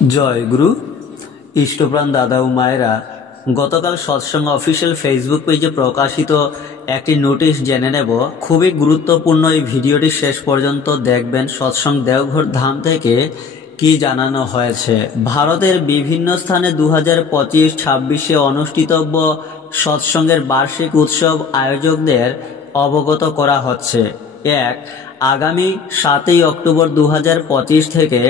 জয় গুরু। ইষ্টপ্রাণ দাদা ও মায়েরা, গতকাল সৎসঙ্গ অফিসিয়াল ফেসবুক পেজে প্রকাশিত একটি নোটিশ জেনে নেব। খুবই গুরুত্বপূর্ণ এই ভিডিওটি শেষ পর্যন্ত দেখবেন। সৎসঙ্গ দেওঘর ধাম থেকে কি জানানো হয়েছে। ভারতের বিভিন্ন স্থানে 2025-26 অনুষ্ঠিতব্য সৎসঙ্গের বার্ষিক উৎসব আয়োজকদের অবগত করা হচ্ছে। আগামী 7 অক্টোবর 2025 থেকে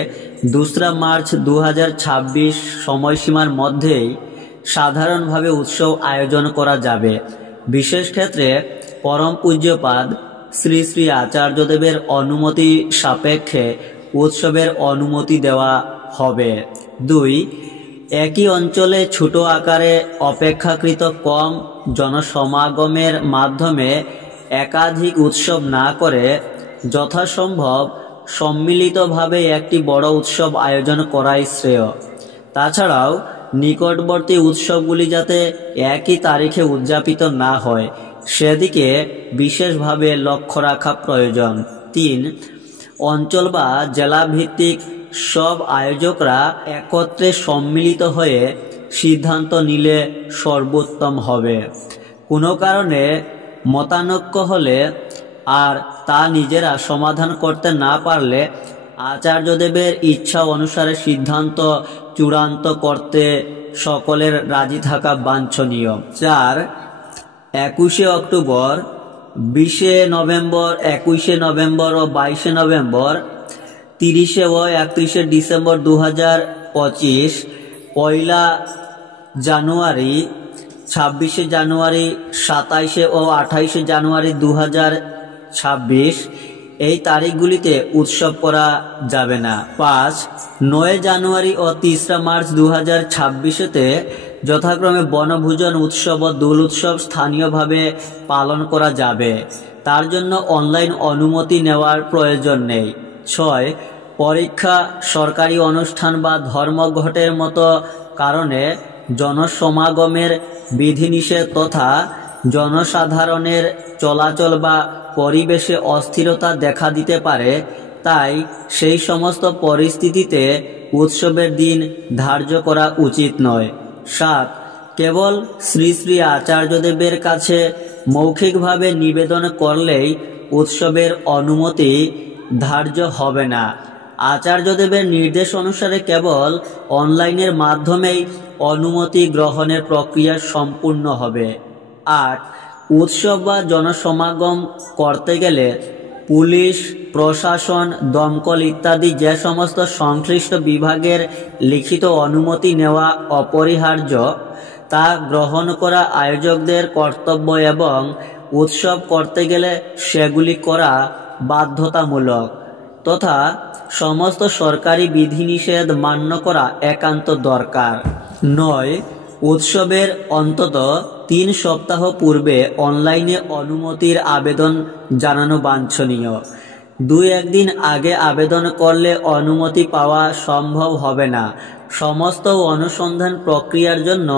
2 মার্চ 2026 সময়সীমার মধ্যেই সাধারণভাবে উৎসব আয়োজন করা যাবে। বিশেষ ক্ষেত্রে পরম পূজ্যপাদ শ্রী শ্রী আচার্যদেবের অনুমতি সাপেক্ষে উৎসবের অনুমতি দেওয়া হবে। 2. একই অঞ্চলে ছোট আকারে অপেক্ষাকৃত কম জনসমাগমের মাধ্যমে একাধিক উৎসব না করে যথাসম্ভব সম্মিলিতভাবে একটি বড় উৎসব আয়োজন করাই শ্রেয়। তাছাড়াও নিকটবর্তী উৎসবগুলি যাতে একই তারিখে উদযাপিত না হয় সেদিকে বিশেষভাবে লক্ষ্য রাখা প্রয়োজন। 3. অঞ্চল বা জেলা ভিত্তিক সব আয়োজকরা একত্রে সম্মিলিত হয়ে সিদ্ধান্ত নিলে সর্বোত্তম হবে। কোনো কারণে মতানৈক্য হলে আর তা নিজেরা সমাধান করতে না পারলে আচার্যদেবের ইচ্ছা অনুসারে সিদ্ধান্ত চূড়ান্ত করতে সকলের রাজি থাকা বাঞ্ছনীয়। 4. 21 অক্টোবর, 20 নভেম্বর, 21 নভেম্বর ও 22 নভেম্বর, 30 ও 31 ডিসেম্বর 2025, 1 জানুয়ারি, 26 জানুয়ারি, 27 ও 28 জানুয়ারি 2026 এই তারিখগুলিতে উৎসব করা যাবে না। 5. 9 জানুয়ারি ও 3 মার্চ 2026-তে যথাক্রমে বনভোজন উৎসব ও দোল উৎসব স্থানীয়ভাবে পালন করা যাবে। তার জন্য অনলাইন অনুমতি নেওয়ার প্রয়োজন নেই। 6. পরীক্ষা, সরকারি অনুষ্ঠান বা ধর্মঘটের মতো কারণে জনসমাগমের বিধিনিষেধ তথা জনসাধারণের চলাচল বা পরিবেশে অস্থিরতা দেখা দিতে পারে, তাই সেই সমস্ত পরিস্থিতিতে উৎসবের দিন ধার্য করা উচিত নয়। 7. কেবল শ্রী শ্রী আচার্যদেবের কাছে মৌখিকভাবে নিবেদন করলেই উৎসবের অনুমতি ধার্য হবে না। আচার্যদেবের নির্দেশ অনুসারে কেবল অনলাইনের মাধ্যমেই অনুমতি গ্রহণের প্রক্রিয়া সম্পূর্ণ হবে। 8. উৎসব বা জনসমাগম করতে গেলে পুলিশ, প্রশাসন, দমকল ইত্যাদি যে সমস্ত সংশ্লিষ্ট বিভাগের লিখিত অনুমতি নেওয়া অপরিহার্য তা গ্রহণ করা আয়োজকদের কর্তব্য এবং উৎসব করতে গেলে সেগুলি করা বাধ্যতামূলক তথা সমস্ত সরকারি বিধিনিষেধ মান্য করা একান্ত দরকার। 9. উৎসবের অন্তত 3 সপ্তাহ পূর্বে অনলাইনে অনুমতির আবেদন জানানো বাঞ্ছনীয়। 2-1 দিন আগে আবেদন করলে অনুমতি পাওয়া সম্ভব হবে না। সমস্ত অনুসন্ধান প্রক্রিয়ার জন্য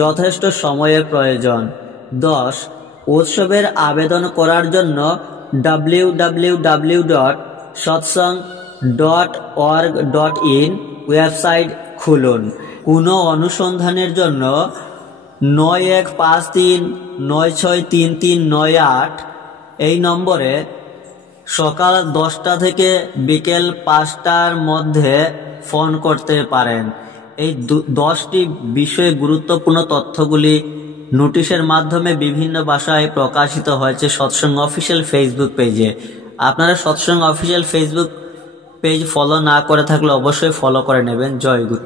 যথেষ্ট সময়ের প্রয়োজন। 10. উৎসবের আবেদন করার জন্য www.satsang.org.in ওয়েবসাইট খুলুন। কোনো অনুসন্ধানের জন্য 9153963398 এই নম্বরে সকাল 10টা থেকে বিকেল 5টার মধ্যে ফোন করতে পারেন। এই 10টি বিষয়ে গুরুত্বপূর্ণ তথ্যগুলি নোটিশের মাধ্যমে বিভিন্ন ভাষায় প্রকাশিত হয়েছে সৎসঙ্গ অফিসিয়াল ফেসবুক পেজে। আপনারা সৎসঙ্গ অফিসিয়াল ফেসবুক পেজ ফলো না করে থাকলে অবশ্যই ফলো করে নেবেন। জয় গুরু।